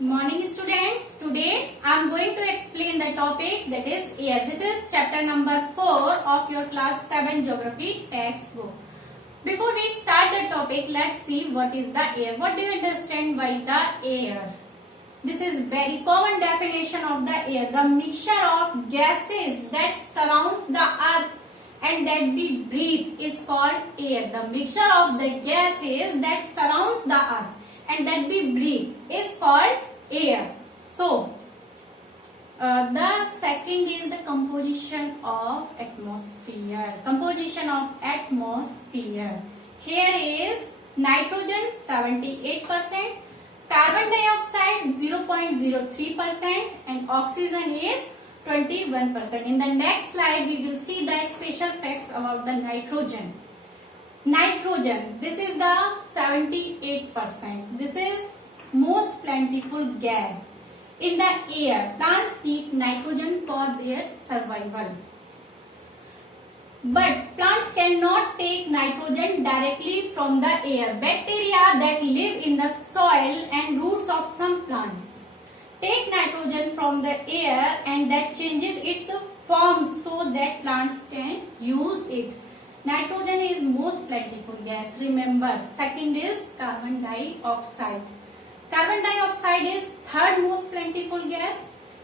Morning students, today I am going to explain the topic that is air. This is chapter number 4 of your class 7 geography textbook. Before we start the topic, let's see what is the air. What do you understand by the air? This is very common definition of the air. The mixture of gases that surrounds the earth and that we breathe is called air. The mixture of the gases that surrounds the earth and that we breathe is called air. So, the second is the composition of atmosphere. Composition of atmosphere. Here is nitrogen 78%, carbon dioxide 0.03% and oxygen is 21%. In the next slide, we will see the special facts about the nitrogen. Nitrogen, this is the 78%. This is most plentiful gas. In the air, plants need nitrogen for their survival. But plants cannot take nitrogen directly from the air. Bacteria that live in the soil and roots of some plants take nitrogen from the air and that changes its form so that plants can use it. Nitrogen is most plentiful gas. Remember, second is carbon dioxide. Carbon dioxide is third most plentiful gas.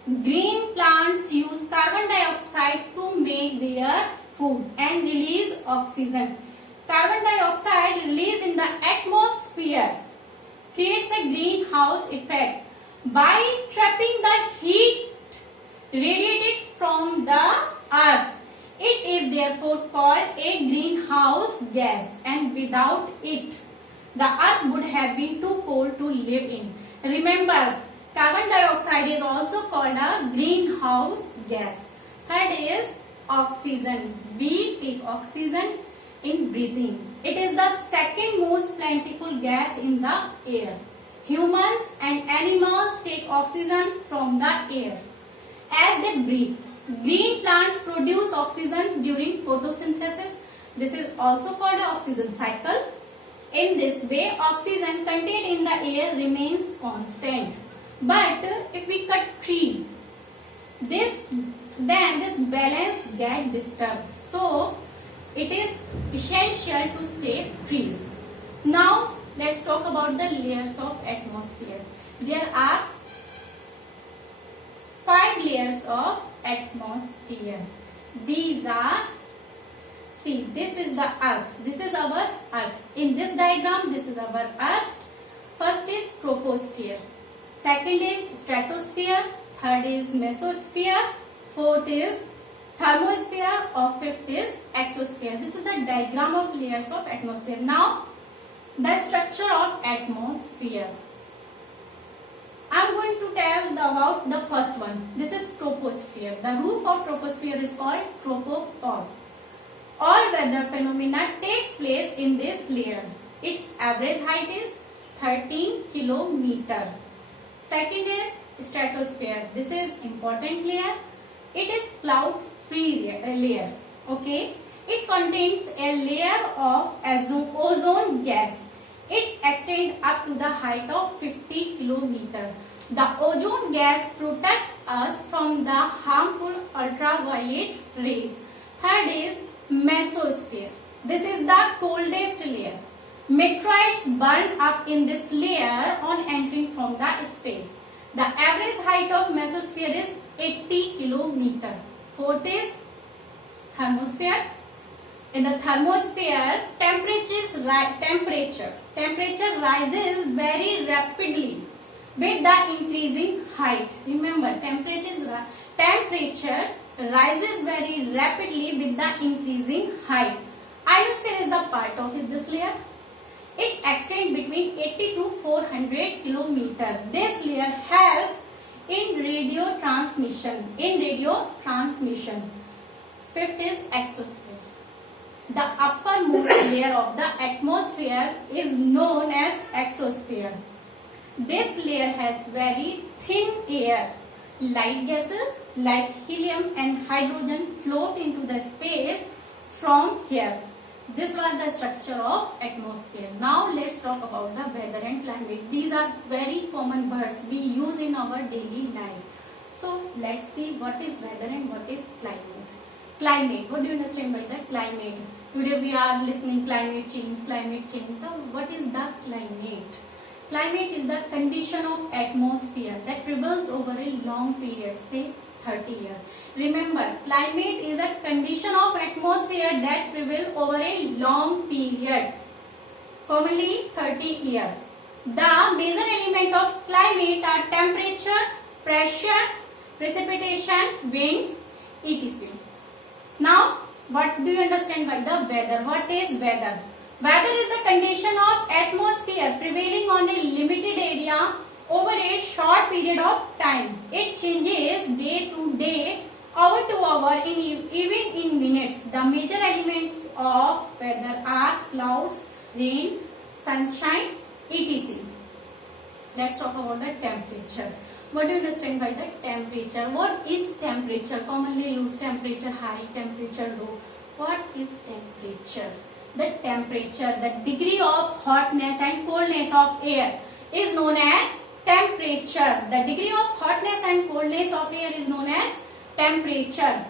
Green plants use carbon dioxide to make their food and release oxygen. Carbon dioxide released in the atmosphere creates a greenhouse effect by trapping the heat radiated from the earth. It is therefore called a greenhouse gas, and without it, the earth would have been too cold to live in. Remember, carbon dioxide is also called a greenhouse gas. Third is oxygen. We take oxygen in breathing. It is the second most plentiful gas in the air. Humans and animals take oxygen from the air as they breathe. Green plants produce oxygen during photosynthesis. This is also called the oxygen cycle. In this way, oxygen contained in the air remains constant. But if we cut trees, then this balance gets disturbed. So, it is essential to save trees. Now, let's talk about the layers of atmosphere. There are 5 layers of atmosphere. These are, see, this is the earth. This is our earth. In this diagram, this is our earth. First is troposphere. Second is stratosphere. Third is mesosphere. Fourth is thermosphere. Or fifth is exosphere. This is the diagram of layers of atmosphere. Now, the structure of atmosphere. I am going to tell about the first one. This is troposphere. The roof of troposphere is called tropopause. All weather phenomena takes place in this layer. Its average height is 13 kilometer. Second is stratosphere. This is important layer. It is cloud free layer. Okay. It contains a layer of ozone gas. It extends up to the height of 50 kilometer. The ozone gas protects us from the harmful ultraviolet rays. Third is mesosphere. This is the coldest layer. Meteorites burn up in this layer on entering from the space. The average height of mesosphere is 80 kilometer. Fourth is thermosphere. In the thermosphere, temperature rises very rapidly with the increasing height. Remember, temperature rises very rapidly with the increasing height. Ionosphere is the part of this layer. It extends between 80 to 400 kilometers. This layer helps in radio transmission. Fifth is exosphere. The uppermost layer of the atmosphere is known as exosphere. This layer has very thin air. Light gases like helium and hydrogen float into the space from here. This was the structure of atmosphere. Now let's talk about the weather and climate. These are very common words we use in our daily life. So let's see what is weather and what is climate. Climate. What do you understand by the climate? Today we are listening climate change, climate change. So what is the climate? Climate is the condition of atmosphere that prevails over a long period, say 30 years. Remember, climate is a condition of atmosphere that prevails over a long period, commonly 30 years. The major element of climate are temperature, pressure, precipitation, winds, etc. Now, what do you understand by the weather? What is weather? Weather is the condition of atmosphere prevailing on a limited area over a short period of time. It changes day to day, hour to hour, even in minutes. The major elements of weather are clouds, rain, sunshine, etc. Let's talk about the temperature. What do you understand by the temperature? What is temperature? Commonly used temperature high, temperature low. What is temperature? The temperature, the degree of hotness and coldness of air is known as temperature. The degree of hotness and coldness of air is known as temperature.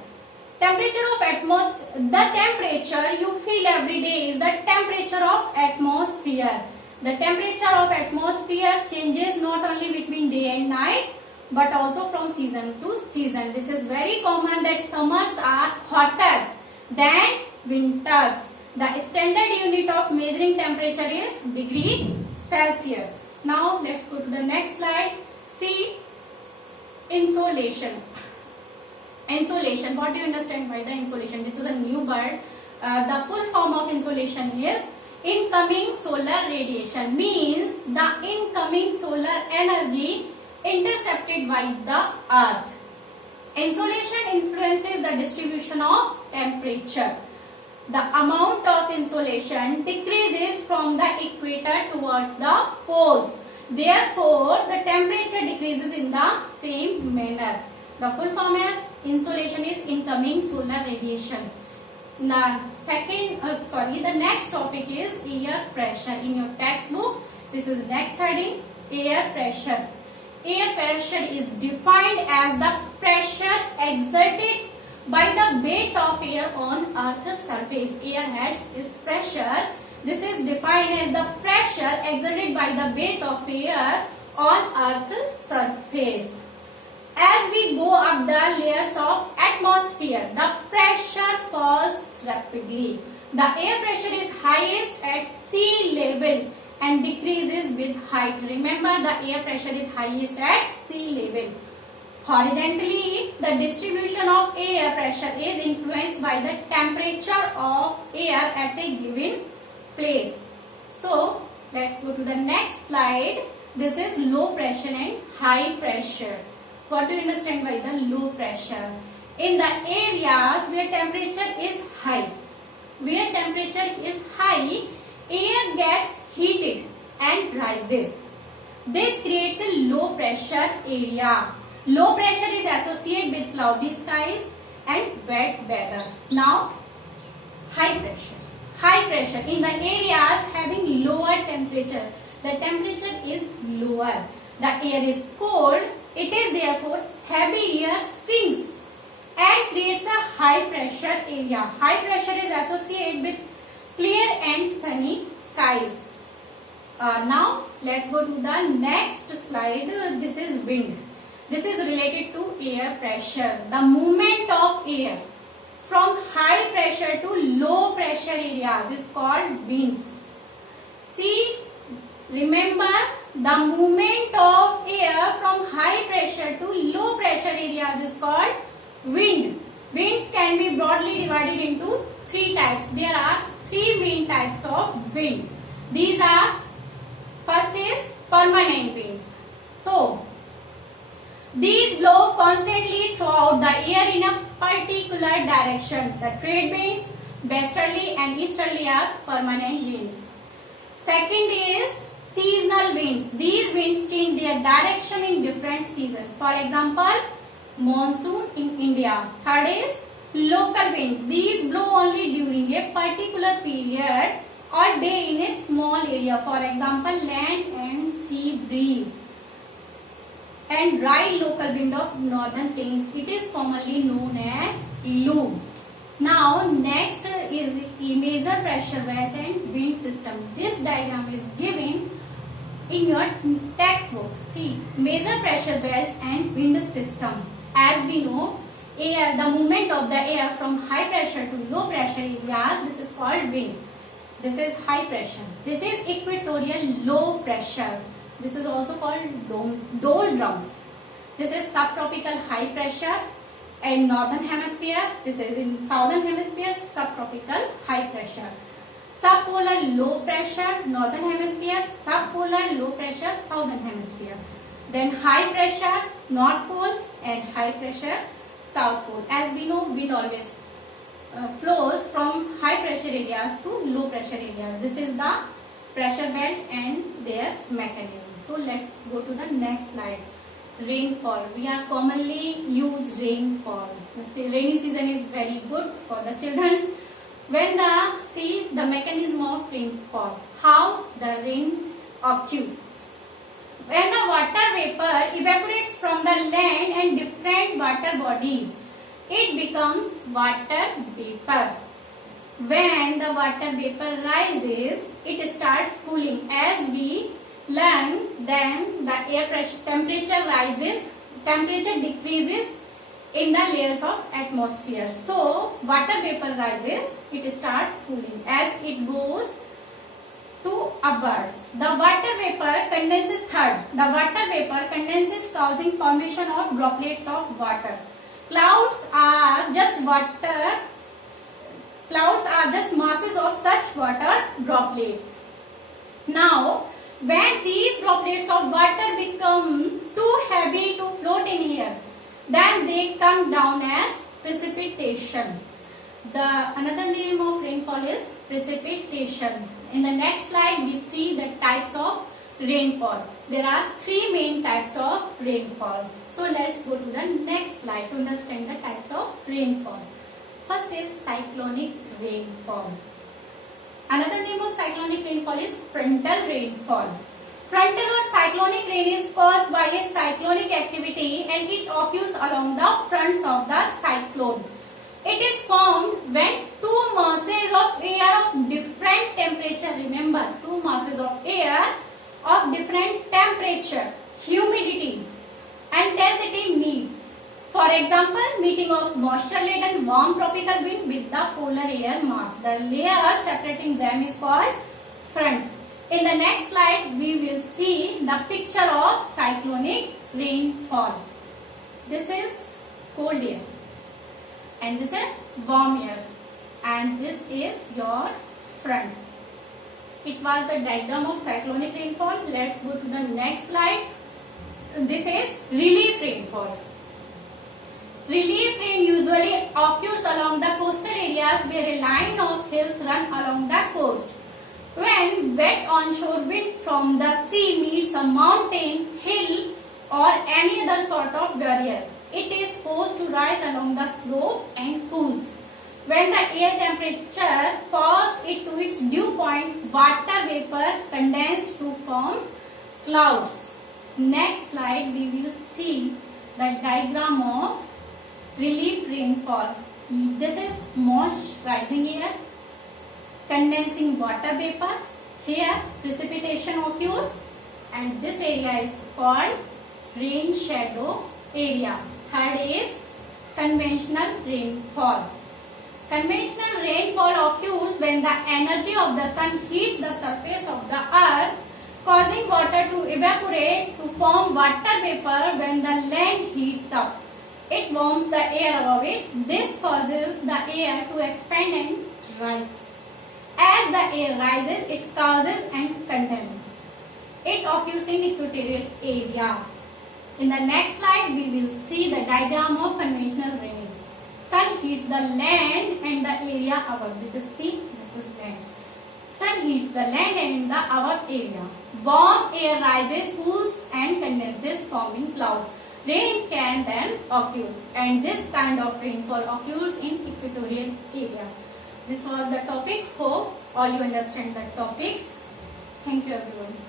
Temperature of atmosphere. The temperature you feel every day is the temperature of atmosphere. The temperature of atmosphere changes not only between day and night but also from season to season. This is very common that summers are hotter than winters. The standard unit of measuring temperature is degree Celsius. Now let's go to the next slide. See, insolation. Insolation. What do you understand by the insolation? This is a new word. The full form of insolation is incoming solar radiation. Means the incoming solar energy intercepted by the earth. Insolation influences the distribution of temperature. The amount of insolation decreases from the equator towards the poles. Therefore, the temperature decreases in the same manner. The full form of insolation is incoming solar radiation. The next topic is air pressure. In your textbook, this is the next heading, air pressure. Air pressure is defined as the pressure exerted by the weight of air on Earth's surface. Air has its pressure. This is defined as the pressure exerted by the weight of air on Earth's surface. As we go up the layers of atmosphere, the pressure falls rapidly. The air pressure is highest at sea level and decreases with height. Remember, the air pressure is highest at sea level. Horizontally, the distribution of air pressure is influenced by the temperature of air at a given place. So, let's go to the next slide. This is low pressure and high pressure. What do you understand by the low pressure? In the areas where temperature is high, air gets heated and rises. This creates a low pressure area. Low pressure is associated with cloudy skies and wet weather. Now, high pressure. High pressure in the areas having lower temperature. The temperature is lower. The air is cold. It is therefore heavy air sinks and creates a high pressure area. High pressure is associated with clear and sunny skies. Now let's go to the next slide. This is wind. This is related to air pressure. The movement of air from high pressure to low pressure areas is called winds. See, remember, the movement of air from high pressure to low pressure areas is called wind. Winds can be broadly divided into three types. There are three main types of wind. These are, first is permanent winds. So, these blow constantly throughout the air in a particular direction. The trade winds, westerly and easterly, are permanent winds. Second is seasonal winds. These winds change their direction in different seasons. For example, monsoon in India. Third is Local wind. These blow only during a particular period or day in a small area. For example, land and sea breeze. And dry local wind of northern plains. It is commonly known as loom. Now next is major pressure belt and wind system. This diagram is given in your textbook. See, major pressure belts and wind system. As we know, air, the movement of the air from high pressure to low pressure areas, this is called wind. This is high pressure. This is equatorial low pressure. This is also called doldrums. This is subtropical high pressure in northern hemisphere. This is in southern hemisphere, subtropical high pressure. Subpolar low pressure, northern hemisphere. Subpolar low pressure, southern hemisphere. Then high pressure, north pole, and high pressure, south pole. As we know, wind always flows from high pressure areas to low pressure areas. This is the pressure belt and their mechanism. So let's go to the next slide. Rainfall. We are commonly use rainfall. The rainy season is very good for the children. When the mechanism of rainfall, how the rain occurs. When the water vapor evaporates from the land and different water bodies, it becomes water vapor. When the water vapor rises, it starts cooling. As we learn, then the air pressure temperature rises, temperature decreases in the layers of atmosphere. So water vapor rises, it starts cooling. As it goes to upwards, the water vapor condenses. Third, the water vapor condenses, causing formation of droplets of water. Clouds are just masses of such water droplets. Now, when these droplets of water become too heavy to float in air, then they come down as precipitation. Another name of rainfall is precipitation. In the next slide, we see the types of rainfall. There are three main types of rainfall. So let's go to the next slide to understand the types of rainfall. First is cyclonic rainfall. Another name of cyclonic rainfall is frontal rainfall. Frontal or cyclonic rain is caused by a cyclonic activity and it occurs along the fronts of the cyclone. It is formed when two masses of air of different temperature, remember, two masses of air of different temperature, humidity and density meets. For example, meeting of moisture-laden warm tropical wind with the polar air mass. The layer separating them is called front. In the next slide, we will see the picture of cyclonic rainfall. This is cold air and this is warm air and this is your front. It was the diagram of cyclonic rainfall. Let's go to the next slide. This is relief rainfall. Relief rain usually occurs along the coastal areas where a line of hills run along the coast. When wet onshore wind from the sea meets a mountain, hill or any other sort of barrier, it is forced to rise along the slope and cools. When the air temperature falls to its dew point, water vapor condenses to form clouds. Next slide, we will see the diagram of relief rainfall. This is moist rising air, condensing water vapor. Here precipitation occurs and this area is called rain shadow area. Third is conventional rainfall. Conventional rainfall occurs when the energy of the sun heats the surface of the earth, causing water to evaporate to form water vapor. When the land heats up, it warms the air above it. This causes the air to expand and rise. As the air rises, it causes and condenses. It occurs in equatorial area. In the next slide, we will see the diagram of conventional rain. Sun heats the land and the area above. This is sea, this is land. Sun heats the land and the above area. Warm air rises, cools and condenses, forming clouds. rain can then occur, and this kind of rainfall occurs in equatorial area. This was the topic. Hope all you understand the topics. Thank you everyone.